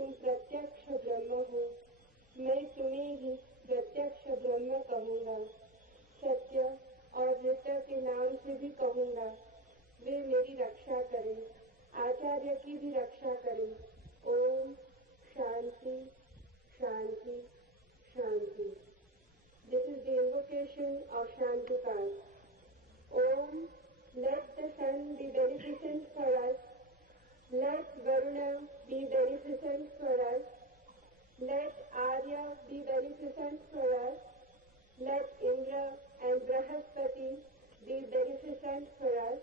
तुम प्रत्यक्ष ब्रह्म हो, मैं तुम्हें ही प्रत्यक्ष ब्रह्म कहूँगा। सत्य और ऋत के नाम से भी कहूँगा। वे मेरी रक्षा करें, आचार्य की भी रक्षा करें। ओम शांति शांति शांति। This is the invocation of Shantikar. Om, let the sun be beneficent for us. Let Varuna be beneficent for us. Let Arya be beneficent for us. Let Indra and Brahaspati be beneficent for us.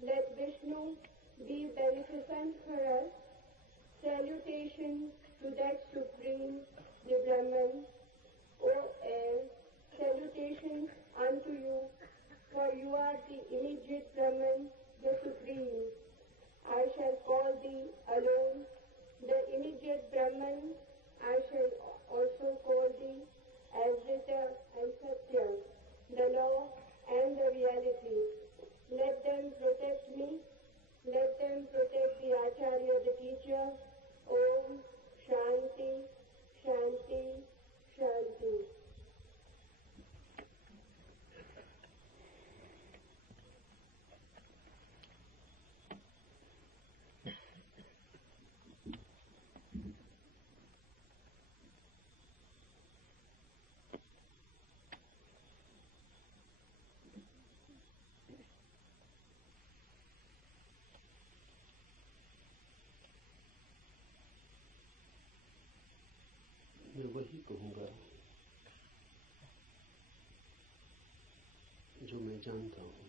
Let Vishnu be beneficent for us. Salutation to that Supreme, the Brahman. O air, salutations unto you, for you are the immediate Brahman, the Supreme. I shall call thee alone, the immediate Brahman. I shall also call thee as Rita and Satya, the law and the reality. Let them protect me. Let them protect the Acharya, the teacher. Om Shanti Shanti Shanti. मैं वही कहूँगा जो मैं जानता हूँ,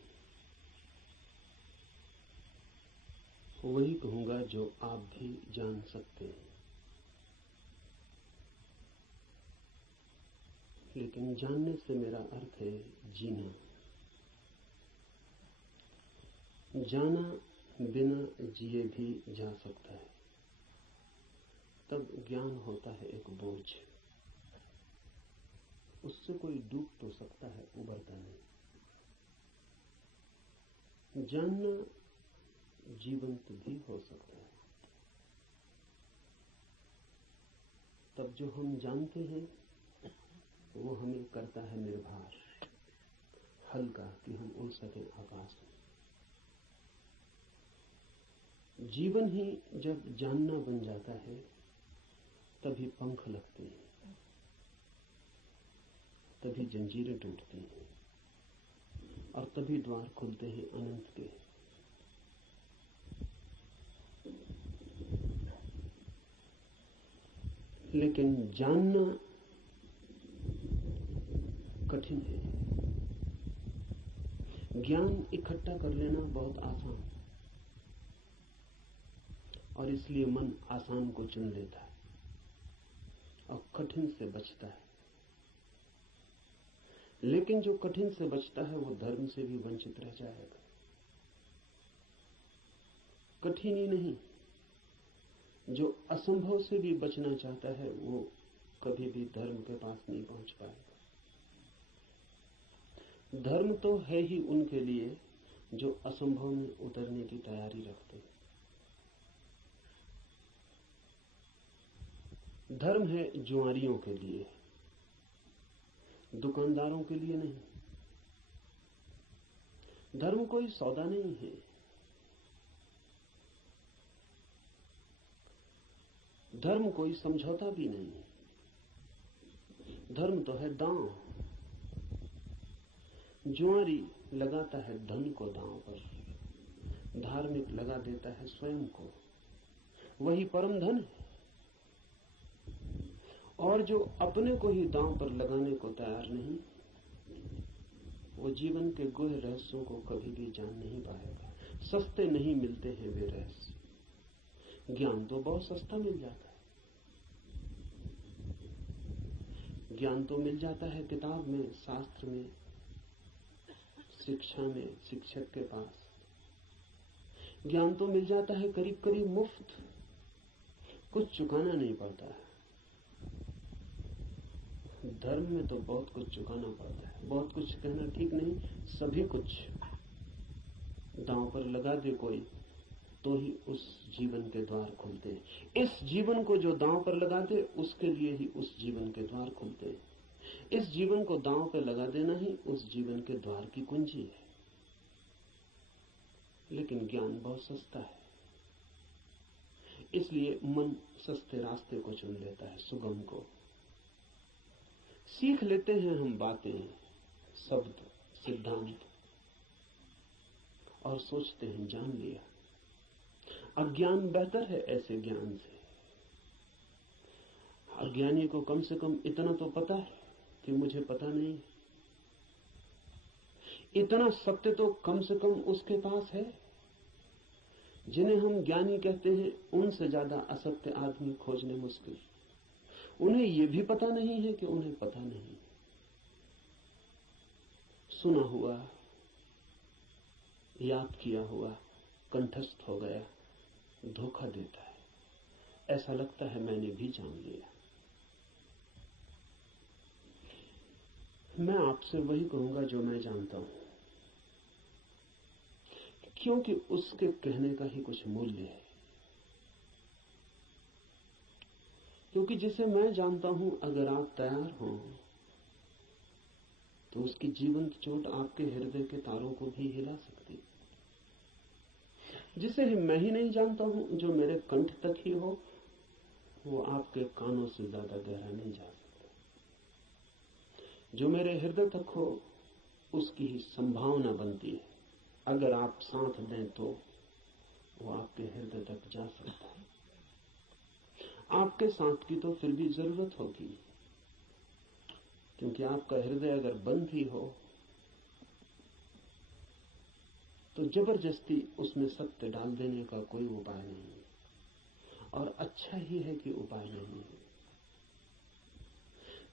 वही कहूँगा जो आप भी जान सकते हैं। लेकिन जानने से मेरा अर्थ है जीना। जाना बिना जिए भी जा सकता है, तब ज्ञान होता है एक बोझ। उससे कोई डूब तो सकता है, उबरता नहीं। जानना जीवंत भी हो सकता है। तब जो हम जानते हैं वो हमें करता है निर्भर, हल्का, कि हम उड़ सकें आकाश में। जीवन ही जब जानना बन जाता है तभी पंख लगते हैं, तभी जंजीरें टूटती हैं और तभी द्वार खुलते हैं अनंत के। लेकिन जानना कठिन है। ज्ञान इकट्ठा कर लेना बहुत आसान है और इसलिए मन आसान को चुन लेता है और कठिन से बचता है। लेकिन जो कठिन से बचता है वो धर्म से भी वंचित रह जाएगा। कठिन ही नहीं, जो असंभव से भी बचना चाहता है वो कभी भी धर्म के पास नहीं पहुंच पाएगा। धर्म तो है ही उनके लिए जो असंभव में उतरने की तैयारी रखते हैं। धर्म है जुआरियों के लिए, दुकानदारों के लिए नहीं। धर्म कोई सौदा नहीं है। धर्म कोई समझौता भी नहीं। धर्म तो है दांव। जुआरी लगाता है धन को दांव पर, धार्मिक लगा देता है स्वयं को। वही परम धन है। और जो अपने को ही दांव पर लगाने को तैयार नहीं, वो जीवन के गुह रहस्यों को कभी भी जान नहीं पाएगा। सस्ते नहीं मिलते हैं वे रहस्य। ज्ञान तो बहुत सस्ता मिल जाता है। ज्ञान तो मिल जाता है किताब में, शास्त्र में, शिक्षा में, शिक्षक के पास। ज्ञान तो मिल जाता है करीब करीब मुफ्त, कुछ चुकाना नहीं पड़ता है। धर्म में तो बहुत कुछ चुकाना पड़ता है। बहुत कुछ कहना ठीक नहीं, सभी कुछ दांव पर लगा दे कोई तो ही उस जीवन के द्वार खुलते हैं। इस जीवन को जो दांव पर लगा दे उसके लिए ही उस जीवन के द्वार खुलते हैं। इस जीवन को दांव पर लगा देना ही उस जीवन के द्वार की कुंजी है। लेकिन ज्ञान बहुत सस्ता है, इसलिए मन सस्ते रास्ते को चुन लेता है, सुगम को। सीख लेते हैं हम बातें, शब्द, सिद्धांत, और सोचते हैं जान लिया। अज्ञान बेहतर है ऐसे ज्ञान से। अज्ञानी को कम से कम इतना तो पता है कि मुझे पता नहीं। इतना सत्य तो कम से कम उसके पास है। जिन्हें हम ज्ञानी कहते हैं उनसे ज्यादा असत्य आदमी खोजने मुश्किल। उन्हें यह भी पता नहीं है कि उन्हें पता नहीं। सुना हुआ, याद किया हुआ कंठस्थ हो गया, धोखा देता है। ऐसा लगता है मैंने भी जान लिया। मैं आपसे वही कहूंगा जो मैं जानता हूं, क्योंकि उसके कहने का ही कुछ मूल्य है। क्योंकि जिसे मैं जानता हूं, अगर आप तैयार हो तो उसकी जीवंत चोट आपके हृदय के तारों को भी हिला सकती। जिसे मैं ही नहीं जानता हूं, जो मेरे कंठ तक ही हो, वो आपके कानों से ज्यादा गहरा नहीं जा सकता। जो मेरे हृदय तक हो, उसकी ही संभावना बनती है। अगर आप साथ दें तो वो आपके हृदय तक जा सकता है। आपके साथ की तो फिर भी जरूरत होगी, क्योंकि आपका हृदय अगर बंद ही हो तो जबरदस्ती उसमें सत्य डाल देने का कोई उपाय नहीं है। और अच्छा ही है कि उपाय नहीं है,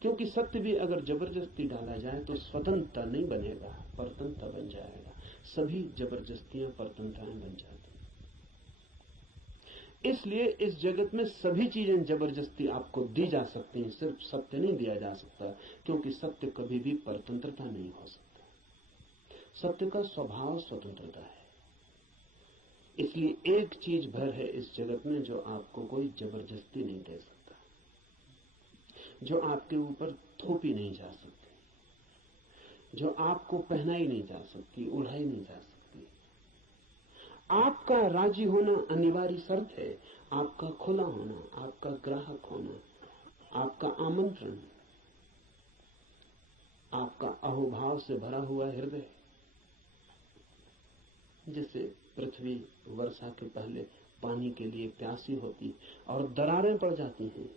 क्योंकि सत्य भी अगर जबरदस्ती डाला जाए तो स्वतंत्रता नहीं बनेगा, परतंत्रता बन जाएगा। सभी जबरदस्तियां परतंत्रताएं बन जाती। इसलिए इस जगत में सभी चीजें जबरदस्ती आपको दी जा सकती हैं, सिर्फ सत्य नहीं दिया जा सकता, क्योंकि सत्य कभी भी परतंत्रता नहीं हो सकता। सत्य का स्वभाव स्वतंत्रता है। इसलिए एक चीज भर है इस जगत में जो आपको कोई जबरदस्ती नहीं दे सकता, जो आपके ऊपर थोपी नहीं जा सकती, जो आपको पहनाई नहीं जा सकती, उड़ाई नहीं जा सकती। आपका राजी होना अनिवार्य शर्त है। आपका खुला होना, आपका ग्राहक होना, आपका आमंत्रण, आपका अहोभाव से भरा हुआ हृदय। जैसे पृथ्वी वर्षा के पहले पानी के लिए प्यासी होती और दरारें पड़ जाती हैं,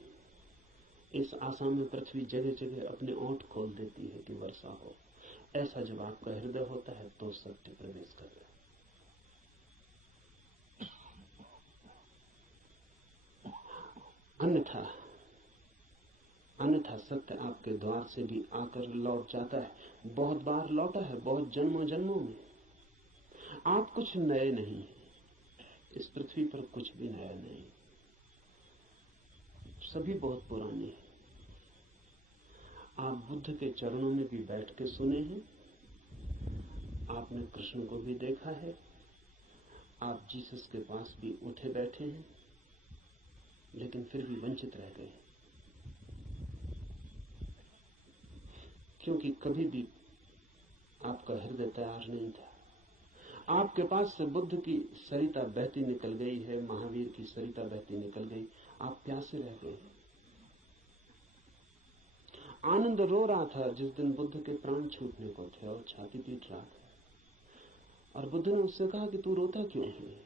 इस आशा में पृथ्वी जगह जगह अपने ओंठ खोल देती है कि वर्षा हो। ऐसा जब आपका हृदय होता है तो सत्य प्रवेश कर रहा है। अन्यथा सत्य आपके द्वार से भी आकर लौट जाता है। बहुत बार लौटा है, बहुत जन्मों जन्मों में। आप कुछ नए नहीं हैं, इस पृथ्वी पर कुछ भी नया नहीं, सभी बहुत पुराने हैं। आप बुद्ध के चरणों में भी बैठ के सुने हैं, आपने कृष्ण को भी देखा है, आप जीसस के पास भी उठे बैठे हैं, लेकिन फिर भी वंचित रह गए, क्योंकि कभी भी आपका हृदय तैयार नहीं था। आपके पास से बुद्ध की सरिता बहती निकल गई है, महावीर की सरिता बहती निकल गई, आप प्यासे रह गए। आनंद रो रहा था जिस दिन बुद्ध के प्राण छूटने को थे और छाती पीट रहा था, और बुद्ध ने उससे कहा कि तू रोता क्यों है?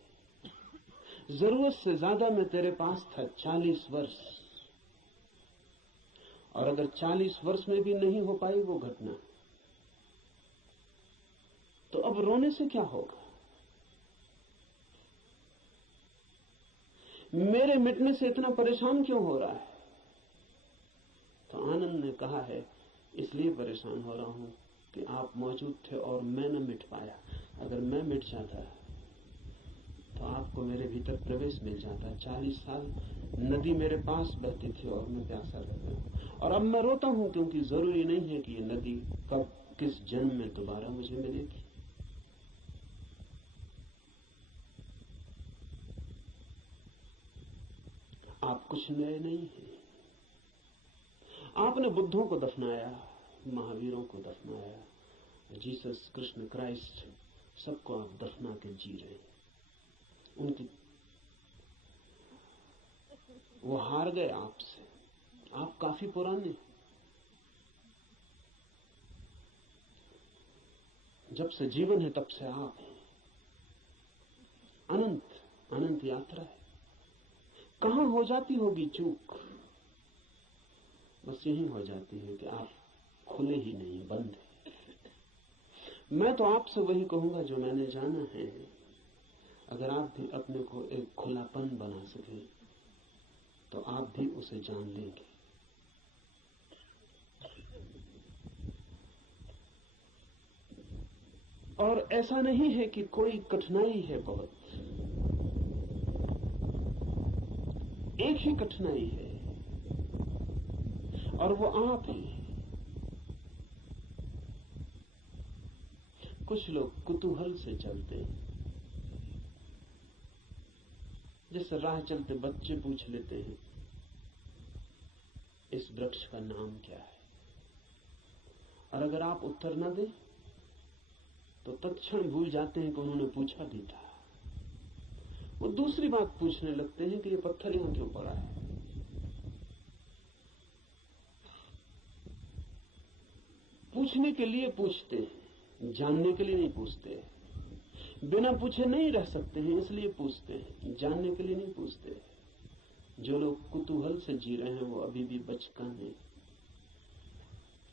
जरूरत से ज्यादा मैं तेरे पास था 40 वर्ष, और अगर 40 वर्ष में भी नहीं हो पाई वो घटना, तो अब रोने से क्या होगा? मेरे मिटने से इतना परेशान क्यों हो रहा है? तो आनंद ने कहा है, इसलिए परेशान हो रहा हूं कि आप मौजूद थे और मैं न मिट पाया। अगर मैं मिट जाता तो आपको मेरे भीतर प्रवेश मिल जाता। 40 साल नदी मेरे पास बहती थी और मैं प्यासा रह गया, और अब मैं रोता हूं क्योंकि जरूरी नहीं है कि ये नदी कब किस जन्म में दोबारा मुझे मिलेगी। आप कुछ नए नहीं हैं। आपने बुद्धों को दफनाया, महावीरों को दफनाया, जीसस, कृष्ण, क्राइस्ट, सबको आप दफना के जी रहे हैं। उनकी वो हार गए आपसे। आप काफी पुराने, जब से जीवन है तब से आप हैं। अनंत अनंत यात्रा है। कहां हो जाती होगी चूक? बस यही हो जाती है कि आप खुले ही नहीं, बंद है। मैं तो आपसे वही कहूंगा जो मैंने जाना है। अगर आप भी अपने को एक खुलापन बना सके तो आप भी उसे जान लेंगे। और ऐसा नहीं है कि कोई कठिनाई है बहुत, एक ही कठिनाई है और वो आप हैं। कुछ लोग कुतूहल से चलते हैं, जैसे राह चलते बच्चे पूछ लेते हैं इस वृक्ष का नाम क्या है, और अगर आप उत्तर न दें तो तत्क्षण भूल जाते हैं कि उन्होंने पूछा भी था। वो दूसरी बात पूछने लगते हैं कि ये पत्थर यहां क्यों पड़ा है। पूछने के लिए पूछते हैं, जानने के लिए नहीं पूछते। बिना पूछे नहीं रह सकते हैं, इसलिए पूछते हैं, जानने के लिए नहीं पूछते। जो लोग कुतूहल से जी रहे हैं वो अभी भी बचकाने हैं।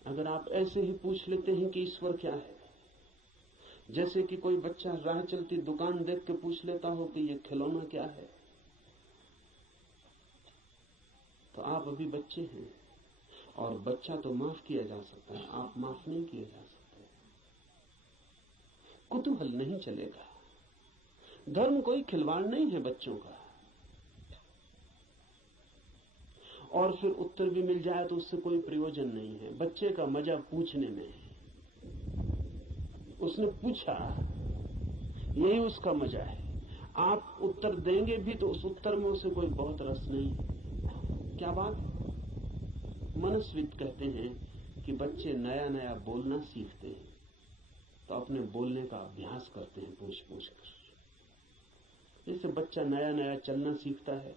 अगर आप ऐसे ही पूछ लेते हैं कि ईश्वर क्या है, जैसे कि कोई बच्चा राह चलती दुकान देख के पूछ लेता हो कि ये खिलौना क्या है, तो आप अभी बच्चे हैं। और बच्चा तो माफ किया जा सकता है, आप माफ नहीं किए जा सकते। कुतूहल नहीं चलेगा। धर्म कोई खिलवाड़ नहीं है बच्चों का। और फिर उत्तर भी मिल जाए तो उससे कोई प्रयोजन नहीं है। बच्चे का मजा पूछने में है। उसने पूछा, यही उसका मजा है। आप उत्तर देंगे भी तो उस उत्तर में उसे कोई बहुत रस नहीं है। क्या बात? मनस्विद कहते हैं कि बच्चे नया नया बोलना सीखते हैं तो अपने बोलने का अभ्यास करते हैं पूछ पूछ कर। जैसे बच्चा नया नया चलना सीखता है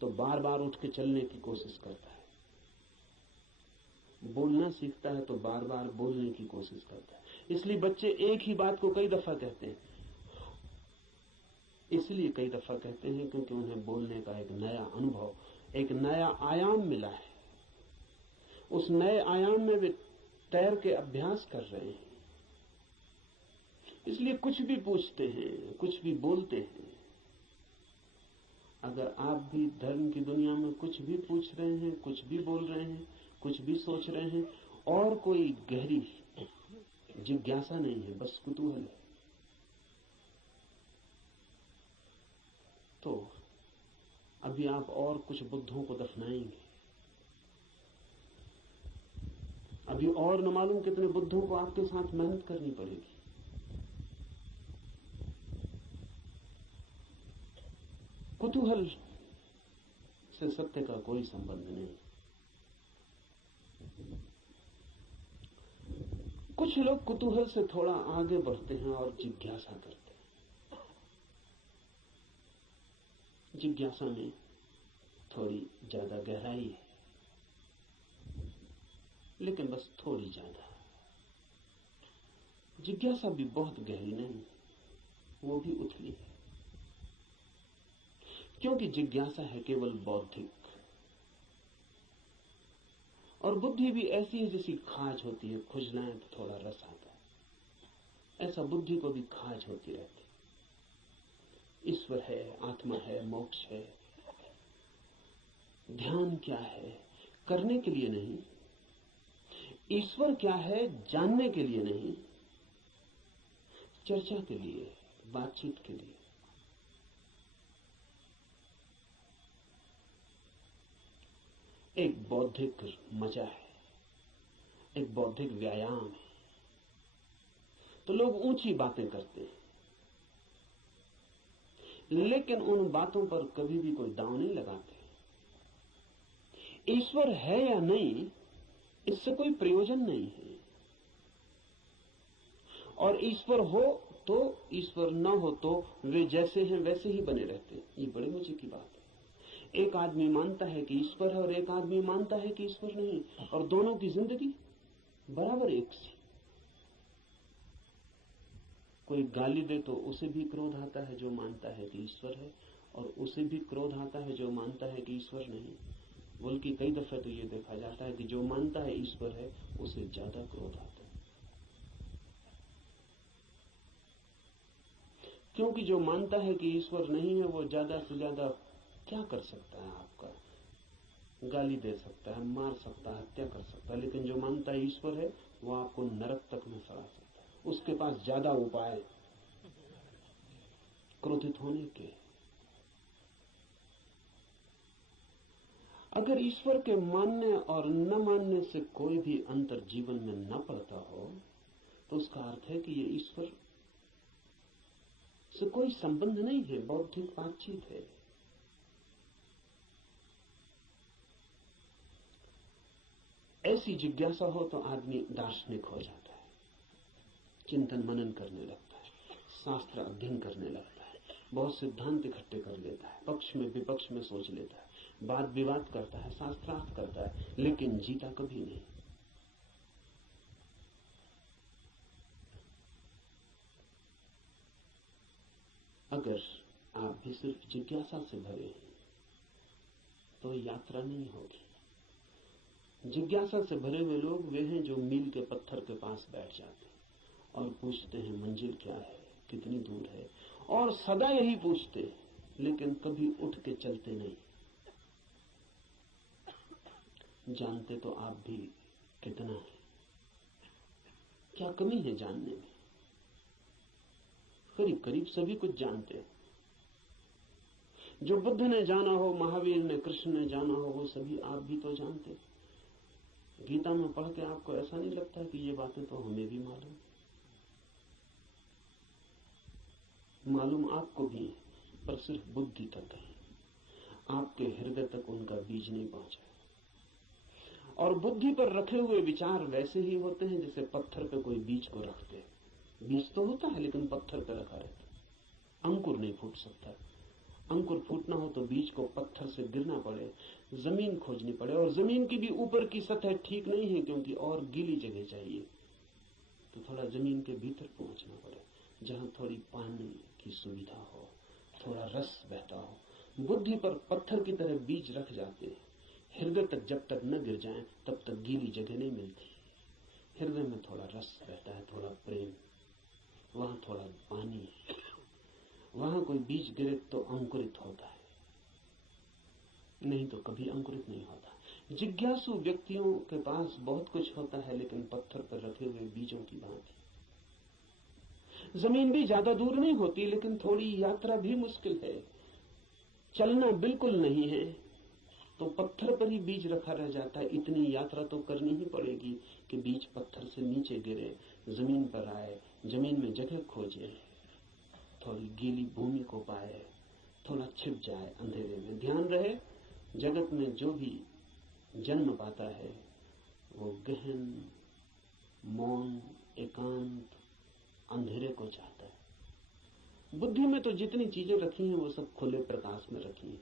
तो बार बार उठ के चलने की कोशिश करता है, बोलना सीखता है तो बार बार बोलने की कोशिश करता है। इसलिए बच्चे एक ही बात को कई दफा कहते हैं। इसलिए कई दफा कहते हैं क्योंकि उन्हें बोलने का एक नया अनुभव, एक नया आयाम मिला है। उस नए आयाम में वे तैर के अभ्यास कर रहे हैं। इसलिए कुछ भी पूछते हैं, कुछ भी बोलते हैं। अगर आप भी धर्म की दुनिया में कुछ भी पूछ रहे हैं, कुछ भी बोल रहे हैं, कुछ भी सोच रहे हैं और कोई गहरी जिज्ञासा नहीं है, बस कुतूहल है, तो अभी आप और कुछ बुद्धों को दफनाएंगे। अभी और न मालूम कितने बुद्धों को आपके साथ मेहनत करनी पड़ेगी। कुतूहल से सत्य का कोई संबंध नहीं। कुछ लोग कुतूहल से थोड़ा आगे बढ़ते हैं और जिज्ञासा करते हैं। जिज्ञासा में थोड़ी ज्यादा गहराई है, लेकिन बस थोड़ी ज्यादा। जिज्ञासा भी बहुत गहरी नहीं, वो भी उथली है, क्योंकि जिज्ञासा है केवल बौद्धिक। और बुद्धि भी ऐसी है जैसी खाज होती है, खुजलाएं तो थोड़ा रस आता है। ऐसा बुद्धि को भी खाज होती रहती। ईश्वर है, आत्मा है, मोक्ष है, ध्यान क्या है, करने के लिए नहीं। ईश्वर क्या है, जानने के लिए नहीं, चर्चा के लिए, बातचीत के लिए। एक बौद्धिक मजा है, एक बौद्धिक व्यायाम है। तो लोग ऊंची बातें करते हैं, लेकिन उन बातों पर कभी भी कोई दांव नहीं लगाते। ईश्वर है या नहीं, इससे कोई प्रयोजन नहीं है। और ईश्वर हो तो, ईश्वर न हो तो वे जैसे हैं वैसे ही बने रहते हैं। ये बड़े मजे की बात है। एक आदमी मानता है कि ईश्वर है और एक आदमी मानता है कि ईश्वर नहीं, और दोनों की जिंदगी बराबर एक सी। कोई गाली दे तो उसे भी क्रोध आता है जो मानता है कि ईश्वर है, और उसे भी क्रोध आता है जो मानता है कि ईश्वर नहीं। बल्कि कई दफे तो ये देखा जाता है कि जो मानता है ईश्वर है उसे ज्यादा क्रोध आता है, क्योंकि जो मानता है कि ईश्वर नहीं है वो ज्यादा से ज्यादा क्या कर सकता है? आपका गाली दे सकता है, मार सकता है, हत्या कर सकता है। लेकिन जो मानता है ईश्वर है वो आपको नरक तक में सड़ा सकता है। उसके पास ज्यादा उपाय क्रोधित होने के। अगर ईश्वर के मानने और न मानने से कोई भी अंतर जीवन में न पड़ता हो तो उसका अर्थ है कि ये ईश्वर से कोई संबंध नहीं है, बौद्धिक बातचीत है। ऐसी जिज्ञासा हो तो आदमी दार्शनिक हो जाता है, चिंतन मनन करने लगता है, शास्त्र अध्ययन करने लगता है, बहुत सिद्धांत इकट्ठे कर लेता है, पक्ष में विपक्ष में सोच लेता है, वाद विवाद करता है, शास्त्रार्थ करता है, लेकिन जीता कभी नहीं। अगर आप भी सिर्फ जिज्ञासा से भरे हैं तो यात्रा नहीं होगी। जिज्ञासा से भरे हुए लोग वे हैं जो मील के पत्थर के पास बैठ जाते हैं और पूछते हैं मंजिल क्या है, कितनी दूर है, और सदा यही पूछते हैं, लेकिन कभी उठ के चलते नहीं। जानते तो आप भी कितना है, क्या कमी है जानने में? करीब करीब सभी कुछ जानते हैं। जो बुद्ध ने जाना हो, महावीर ने, कृष्ण ने जाना हो, वो सभी आप भी तो जानते। गीता में पढ़ के आपको ऐसा नहीं लगता कि ये बातें तो हमें भी मालूम आपको भी है, पर सिर्फ बुद्धि तक है, आपके हृदय तक उनका बीज नहीं पहुंचा। और बुद्धि पर रखे हुए विचार वैसे ही होते हैं जैसे पत्थर पे कोई बीज को रखते हैं। बीज तो होता है लेकिन पत्थर पे रखा रहता है, अंकुर नहीं फूट सकता। अंकुर फूटना हो तो बीज को पत्थर से गिरना पड़े, जमीन खोजनी पड़े, और जमीन की भी ऊपर की सतह ठीक नहीं है क्योंकि और गीली जगह चाहिए, तो थोड़ा जमीन के भीतर पहुंचना पड़े जहां थोड़ी पानी की सुविधा हो, थोड़ा रस बहता हो। बुद्धि पर पत्थर की तरह बीज रख जाते हैं, हृदय तक जब तक न गिर जाएं तब तक गीली जगह नहीं मिलती। हृदय में थोड़ा रस बहता है, थोड़ा प्रेम, वहां थोड़ा पानी, वहां कोई बीज गिरे तो अंकुरित होता है, नहीं तो कभी अंकुरित नहीं होता। जिज्ञासु व्यक्तियों के पास बहुत कुछ होता है, लेकिन पत्थर पर रखे हुए बीजों की भांति। जमीन भी ज्यादा दूर नहीं होती, लेकिन थोड़ी यात्रा भी मुश्किल है। चलना बिल्कुल नहीं है तो पत्थर पर ही बीज रखा रह जाता है। इतनी यात्रा तो करनी ही पड़ेगी कि बीज पत्थर से नीचे गिरे, जमीन पर आए, जमीन में जगह खोजे, थोड़ी गीली भूमि को पाए, थोड़ा छिप जाए अंधेरे में। ध्यान रहे, जगत में जो भी जन्म पाता है वो गहन, मौन, एकांत, अंधेरे को चाहता है। बुद्धि में तो जितनी चीजें रखी हैं वो सब खुले प्रकाश में रखी हैं,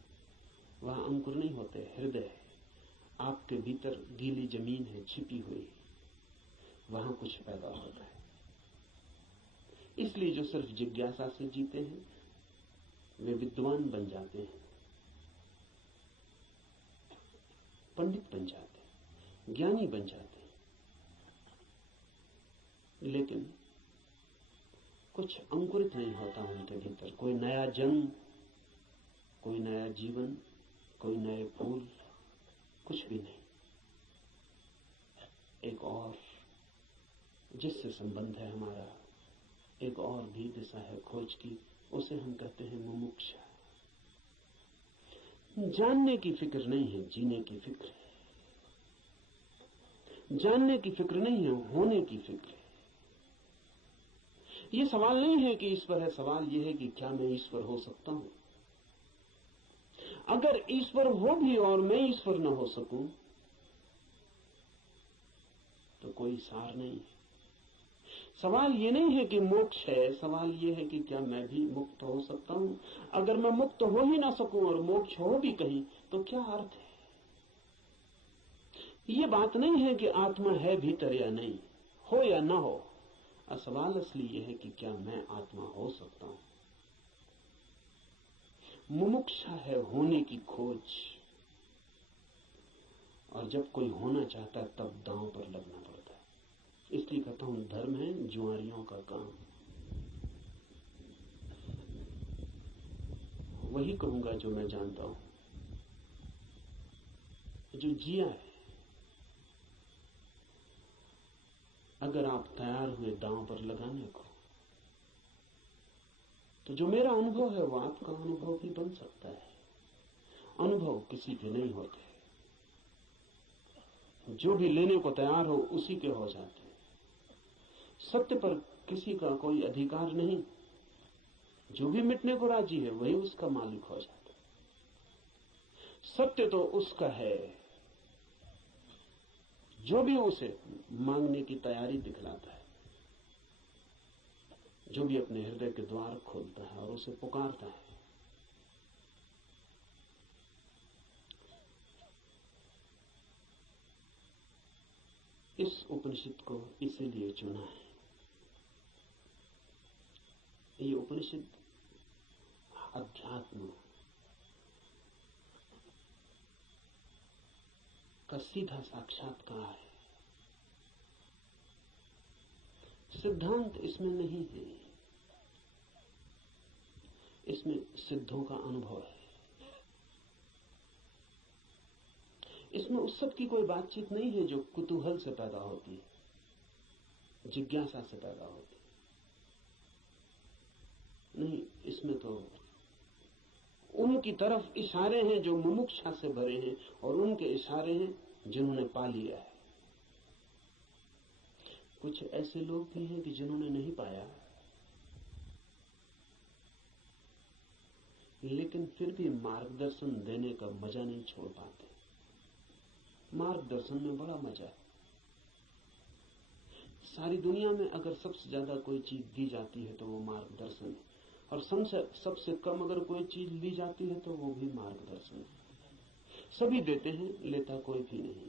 वहां अंकुर नहीं होते। हृदय है, आपके भीतर गीली जमीन है छिपी हुई, वहां कुछ पैदा होता है। इसलिए जो सिर्फ जिज्ञासा से जीते हैं वे विद्वान बन जाते हैं, पंडित बन जाते हैं, ज्ञानी बन जाते हैं, लेकिन कुछ अंकुरित नहीं होता उनके भीतर। कोई नया जन्म, कोई नया जीवन, कोई नए फूल, कुछ भी नहीं। एक और जिससे संबंध है हमारा, एक और भी दिशा है खोज की, उसे हम कहते हैं मुमुक्षा। जानने की फिक्र नहीं है, जीने की फिक्र है। जानने की फिक्र नहीं है, होने की फिक्र है। ये सवाल नहीं है कि ईश्वर है, सवाल यह है कि क्या मैं ईश्वर हो सकता हूं। अगर ईश्वर हो भी और मैं ईश्वर न हो सकूं तो कोई सार नहीं है। सवाल ये नहीं है कि मोक्ष है, सवाल ये है कि क्या मैं भी मुक्त हो सकता हूं। अगर मैं मुक्त हो ही ना सकूं और मोक्ष हो भी कहीं तो क्या अर्थ है। ये बात नहीं है कि आत्मा है भीतर या नहीं, हो या ना हो। सवाल असली ये है कि क्या मैं आत्मा हो सकता हूं। मुमुक्षा है होने की खोज, और जब कोई होना चाहता है तब दांव पर लगना पड़ता है। इसलिए कहता हूं धर्म है जुआरियों का काम। वही कहूंगा जो मैं जानता हूं, जो जिया है। अगर आप तैयार हुए दांव पर लगाने को, तो जो मेरा अनुभव है वो आपका अनुभव भी बन सकता है। अनुभव किसी के नहीं होते, जो भी लेने को तैयार हो उसी के हो जाते हैं। सत्य पर किसी का कोई अधिकार नहीं, जो भी मिटने को राजी है वही उसका मालिक हो जाता है। सत्य तो उसका है जो भी उसे मांगने की तैयारी दिखलाता है, जो भी अपने हृदय के द्वार खोलता है और उसे पुकारता है। इस उपनिषद को इसीलिए चुना है। ये उपनिषद अध्यात्म का सीधा साक्षात्कार है। सिद्धांत इसमें नहीं है, इसमें सिद्धों का अनुभव है। इसमें उस सब की कोई बातचीत नहीं है जो कुतूहल से पैदा होती है, जिज्ञासा से पैदा होती है। नहीं, इसमें तो उनकी तरफ इशारे हैं जो मुमुक्षा से भरे हैं, और उनके इशारे हैं जिन्होंने पा लिया है। कुछ ऐसे लोग भी हैं कि जिन्होंने नहीं पाया, लेकिन फिर भी मार्गदर्शन देने का मजा नहीं छोड़ पाते। मार्गदर्शन में बड़ा मजा है। सारी दुनिया में अगर सबसे ज्यादा कोई चीज दी जाती है तो वो मार्गदर्शन है, और सबसे कम अगर कोई चीज ली जाती है तो वो भी मार्गदर्शन है। सभी देते हैं, लेता कोई भी नहीं।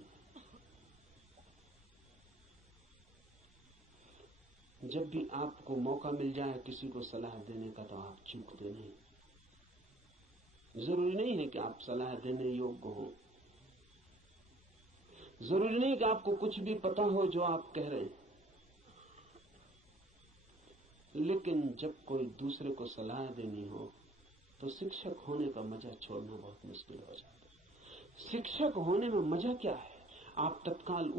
जब भी आपको मौका मिल जाए किसी को सलाह देने का तो आप चूकते नहीं। जरूरी नहीं है कि आप सलाह देने योग्य हो, जरूरी नहीं कि आपको कुछ भी पता हो जो आप कह रहे हैं, लेकिन जब कोई दूसरे को सलाह देनी हो तो शिक्षक होने का मजा छोड़ना बहुत मुश्किल हो जाता है। शिक्षक होने में मजा क्या है? आप तत्काल